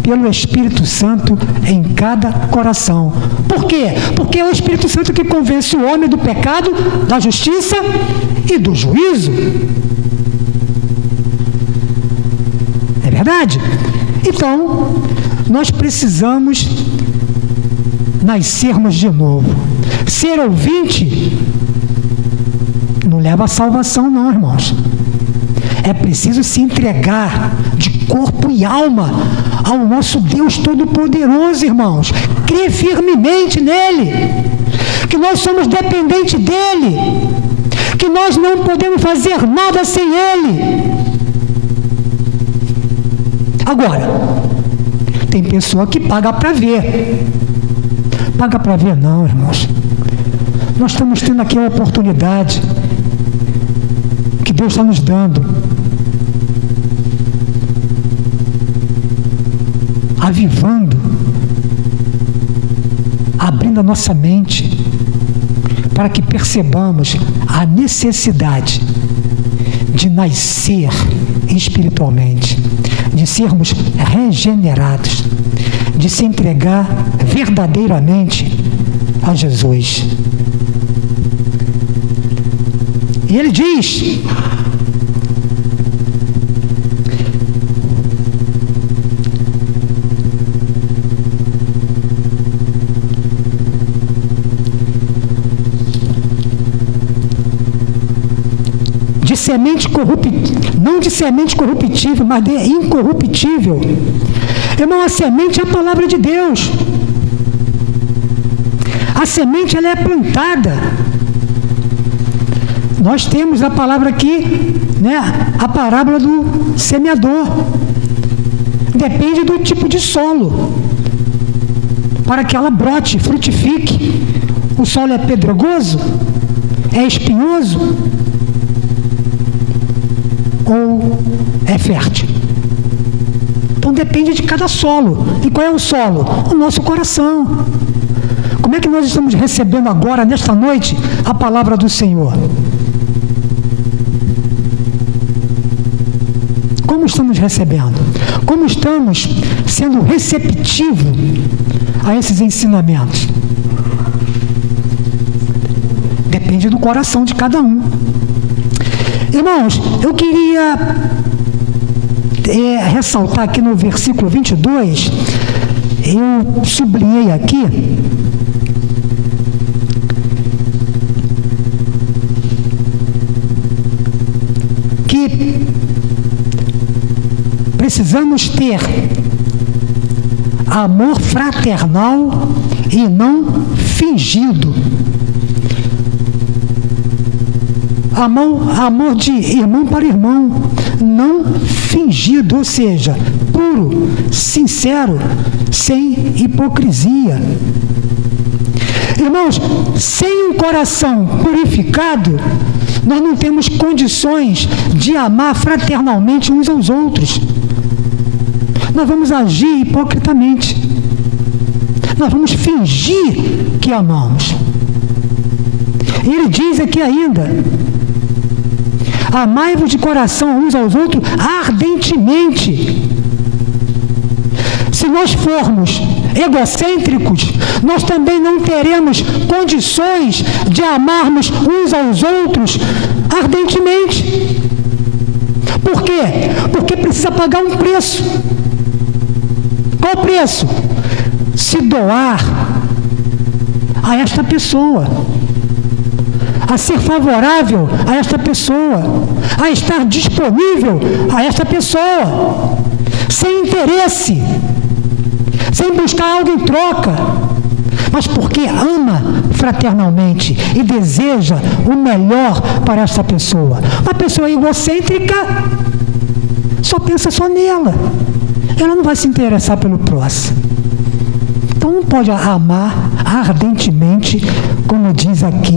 pelo Espírito Santo em cada coração. Por quê? Porque é o Espírito Santo que convence o homem do pecado, da justiça e do juízo. É verdade? Então, nós precisamos nascermos de novo. Ser ouvinte não leva à salvação, não, irmãos. É preciso se entregar de corpo e alma ao nosso Deus Todo-Poderoso, irmãos. Crer firmemente nele, que nós somos dependentes dele, que nós não podemos fazer nada sem ele. Agora, tem pessoa que paga para ver. Paga para ver não, irmãos. Nós estamos tendo aqui a oportunidade que Deus está nos dando, avivando, abrindo a nossa mente para que percebamos a necessidade de nascer espiritualmente, de sermos regenerados, de se entregar verdadeiramente a Jesus. E ele diz: de semente não de semente corruptível, mas de incorruptível. Irmão, a semente é a palavra de Deus. A semente, ela é plantada. Nós temos a palavra aqui, né? A parábola do semeador. Depende do tipo de solo para que ela brote, frutifique. O solo é pedregoso? É espinhoso? Ou é fértil? Então depende de cada solo. E qual é o solo? O nosso coração. Como é que nós estamos recebendo agora, nesta noite, a palavra do Senhor? Como Como estamos recebendo? Como estamos sendo receptivos a esses ensinamentos? Depende do coração de cada um. Irmãos, eu queria ressaltar aqui no versículo 22, eu sublinhei aqui, que precisamos ter amor fraternal e não fingido. Amor de irmão para irmão, não fingido, ou seja, puro, sincero, sem hipocrisia. Irmãos, sem um coração purificado, nós não temos condições de amar fraternalmente uns aos outros. Nós vamos agir hipocritamente. Nós vamos fingir que amamos. Ele diz aqui ainda: amai-vos de coração uns aos outros ardentemente. Se nós formos egocêntricos, nós também não teremos condições de amarmos uns aos outros ardentemente. Por quê? Porque precisa pagar um preço. Qual o preço? Se doar a esta pessoa, a ser favorável a esta pessoa, a estar disponível a esta pessoa, sem interesse, sem buscar algo em troca, mas porque ama fraternalmente e deseja o melhor para esta pessoa. Uma pessoa egocêntrica só pensa só nela, ela não vai se interessar pelo próximo. Então não pode amar ardentemente, como diz aqui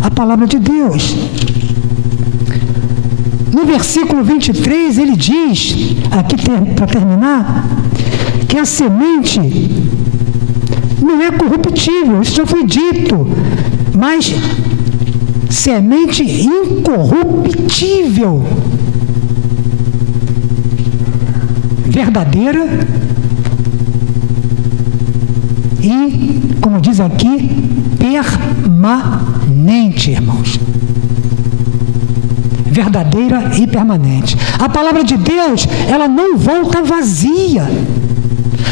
a palavra de Deus. No versículo 23 ele diz, aqui para terminar, que a semente não é corruptível, isso já foi dito, mas semente incorruptível, verdadeira e, como diz aqui, permanente, irmãos. Verdadeira e permanente. A palavra de Deus, ela não volta vazia,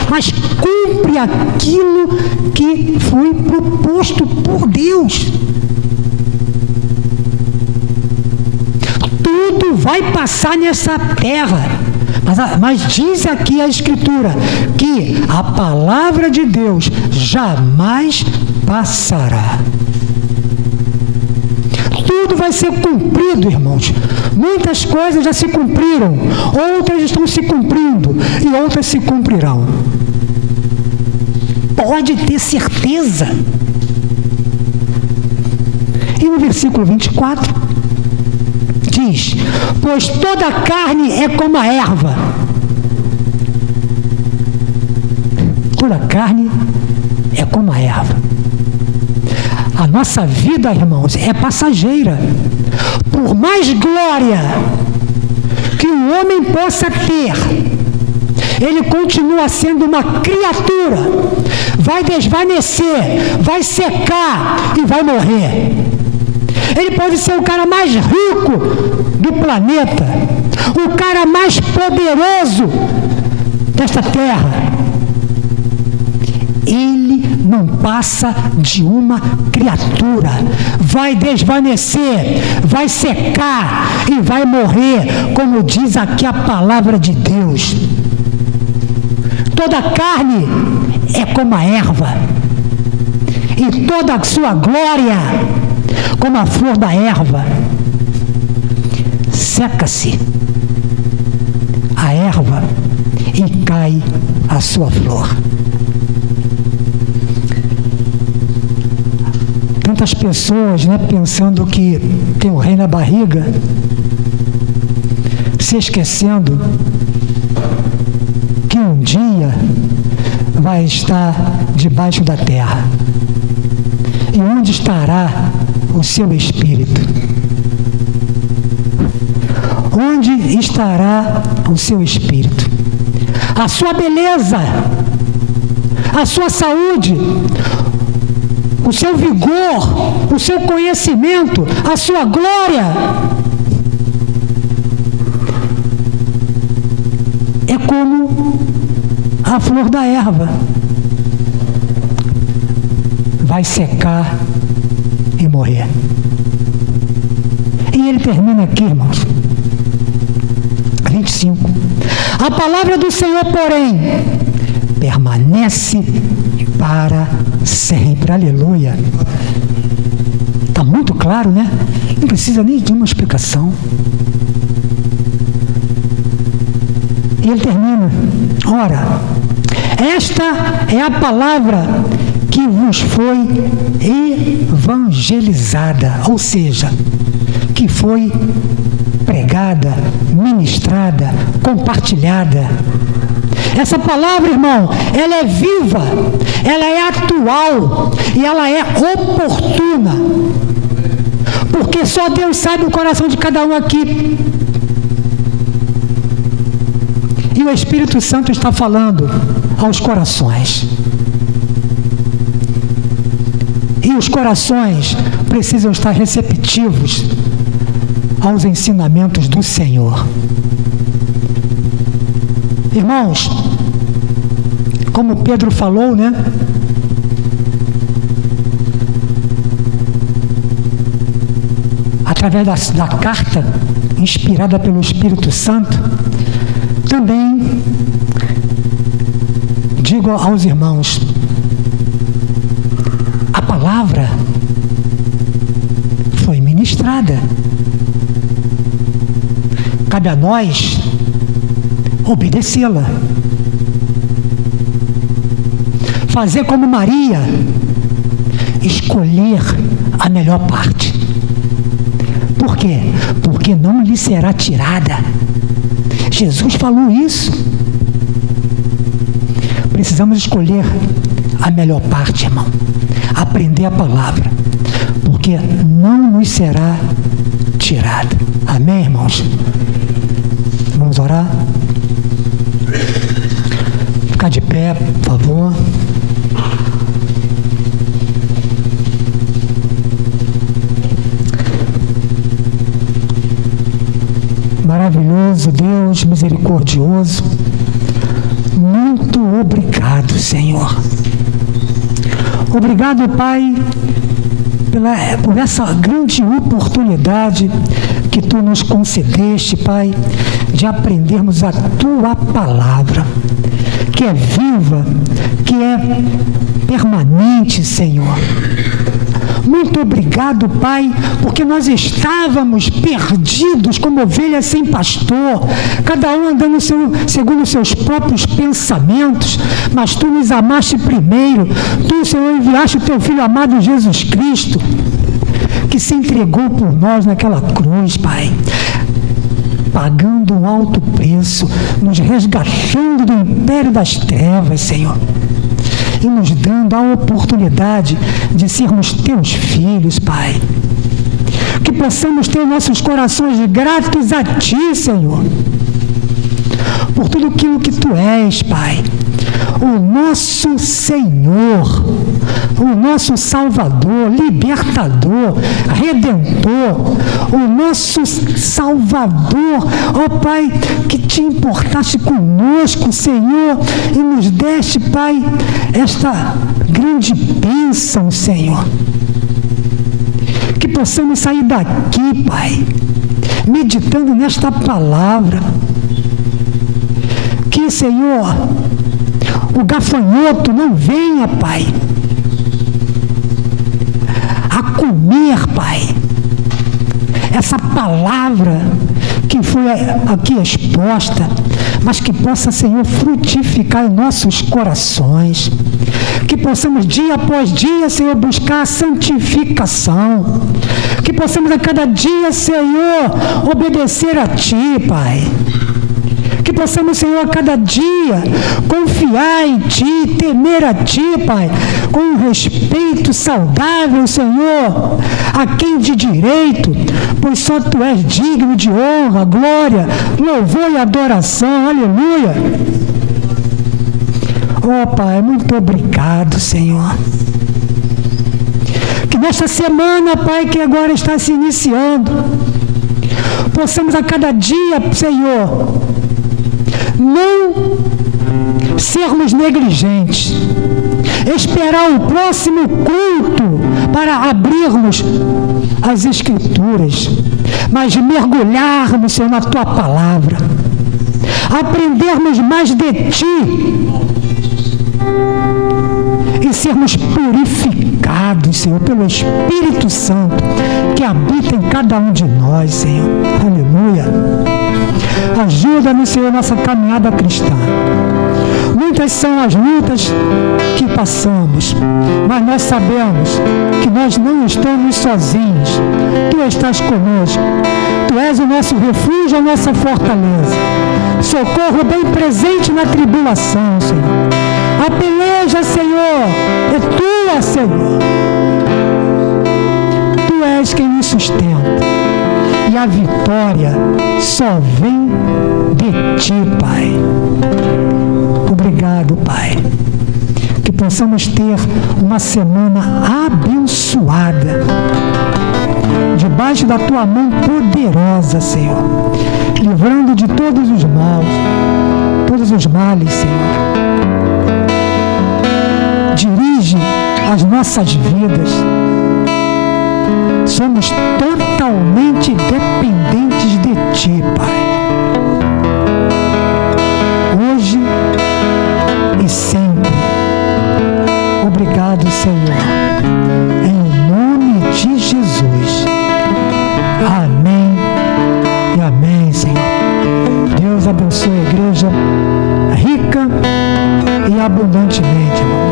mas cumpre aquilo que foi proposto por Deus. Tudo vai passar nessa terra, mas diz aqui a Escritura que a palavra de Deus jamais passará. Tudo vai ser cumprido, irmãos. Muitas coisas já se cumpriram, outras estão se cumprindo e outras se cumprirão. Pode ter certeza. E no versículo 24 diz: pois toda a carne é como a erva. Toda a carne é como a erva. A nossa vida, irmãos, é passageira. Por mais glória que o homem possa ter, ele continua sendo uma criatura. Vai desvanecer, vai secar e vai morrer. Ele pode ser o cara mais rico do planeta, o cara mais poderoso desta terra. Ele não passa de uma criatura. Vai desvanecer, vai secar e vai morrer, como diz aqui a palavra de Deus. Toda a carne é como a erva, e toda a sua glória como a flor da erva. Seca-se a erva e cai a sua flor. Tantas pessoas, pensando que tem um rei na barriga, se esquecendo que um dia vai estar debaixo da terra. E onde estará o seu espírito? onde estará o seu espírito? A sua beleza, a sua saúde, o seu vigor, o seu conhecimento, a sua glória. É como a flor da erva. Vai secar e morrer. E ele termina aqui, irmãos. 25. A palavra do Senhor, porém, permanece para sempre. Aleluia. Está muito claro, né? Não precisa nem de uma explicação. E ele termina. Ora, esta é a palavra que vos foi evangelizada, ou seja, que foi pregada, ministrada, compartilhada. Essa palavra, irmão, ela é viva, ela é atual e ela é oportuna. Porque só Deus sabe o coração de cada um aqui. E o Espírito Santo está falando aos corações. E os corações precisam estar receptivos aos ensinamentos do Senhor. Irmãos, como Pedro falou, né? Através da carta inspirada pelo Espírito Santo, também digo aos irmãos, a palavra foi ministrada. Cabe a nós obedecê-la. Fazer como Maria, escolher a melhor parte. Por quê? Porque não lhe será tirada. Jesus falou isso. Precisamos escolher a melhor parte, irmão. Aprender a palavra, porque não nos será tirada. Amém, irmãos? Vamos orar? Ficar de pé, por favor. Maravilhoso Deus, misericordioso, muito obrigado, Senhor. Obrigado, Pai, por essa grande oportunidade que Tu nos concedeste, Pai, de aprendermos a Tua palavra, que é viva, que é permanente, Senhor. Muito obrigado, Pai, porque nós estávamos perdidos como ovelhas sem pastor, cada um andando segundo os seus próprios pensamentos, mas Tu nos amaste primeiro. Tu, Senhor, enviaste o Teu Filho amado Jesus Cristo, que se entregou por nós naquela cruz, Pai, pagando um alto preço, nos resgatando do império das trevas, Senhor, e nos dando a oportunidade de sermos Teus filhos, Pai. Que possamos ter nossos corações gratos a Ti, Senhor, por tudo aquilo que Tu és, Pai. O nosso Senhor, o nosso Salvador, Libertador, Redentor, o nosso Salvador, ó Pai, que Te importaste conosco, Senhor, e nos deste, Pai, esta grande bênção, Senhor. Que possamos sair daqui, Pai, meditando nesta palavra. Que, Senhor, o gafanhoto não venha, Pai, a comer, Pai, essa palavra que foi aqui exposta, mas que possa, Senhor, frutificar em nossos corações. Que possamos dia após dia, Senhor, buscar a santificação. Que possamos a cada dia, Senhor, obedecer a Ti, Pai. Que possamos, Senhor, a cada dia confiar em Ti, temer a Ti, Pai, com um respeito saudável, Senhor, a quem de direito, pois só Tu és digno de honra, glória, louvor e adoração, aleluia. Oh, Pai, muito obrigado, Senhor. Que nesta semana, Pai, que agora está se iniciando, possamos a cada dia, Senhor, não sermos negligentes, esperar o próximo culto para abrirmos as Escrituras, mas mergulharmos, Senhor, na Tua palavra, aprendermos mais de Ti e sermos purificados, Senhor, pelo Espírito Santo que habita em cada um de nós, Senhor. Aleluia. Ajuda-nos, Senhor, nossa caminhada cristã. Muitas são as lutas que passamos, mas nós sabemos que nós não estamos sozinhos. Tu estás conosco. Tu és o nosso refúgio, a nossa fortaleza. Socorro bem presente na tribulação, Senhor. A peleja, Senhor, é Tua, Senhor. Tu és quem nos sustenta. E a vitória só vem de Ti, Pai. Obrigado, Pai. Que possamos ter uma semana abençoada, debaixo da Tua mão poderosa, Senhor, livrando de todos os males, Senhor. Dirige as nossas vidas. Somos totalmente dependentes de Ti, Pai. Hoje e sempre. Obrigado, Senhor. Em nome de Jesus. Amém e amém, Senhor. Deus abençoe a igreja rica e abundantemente, irmão.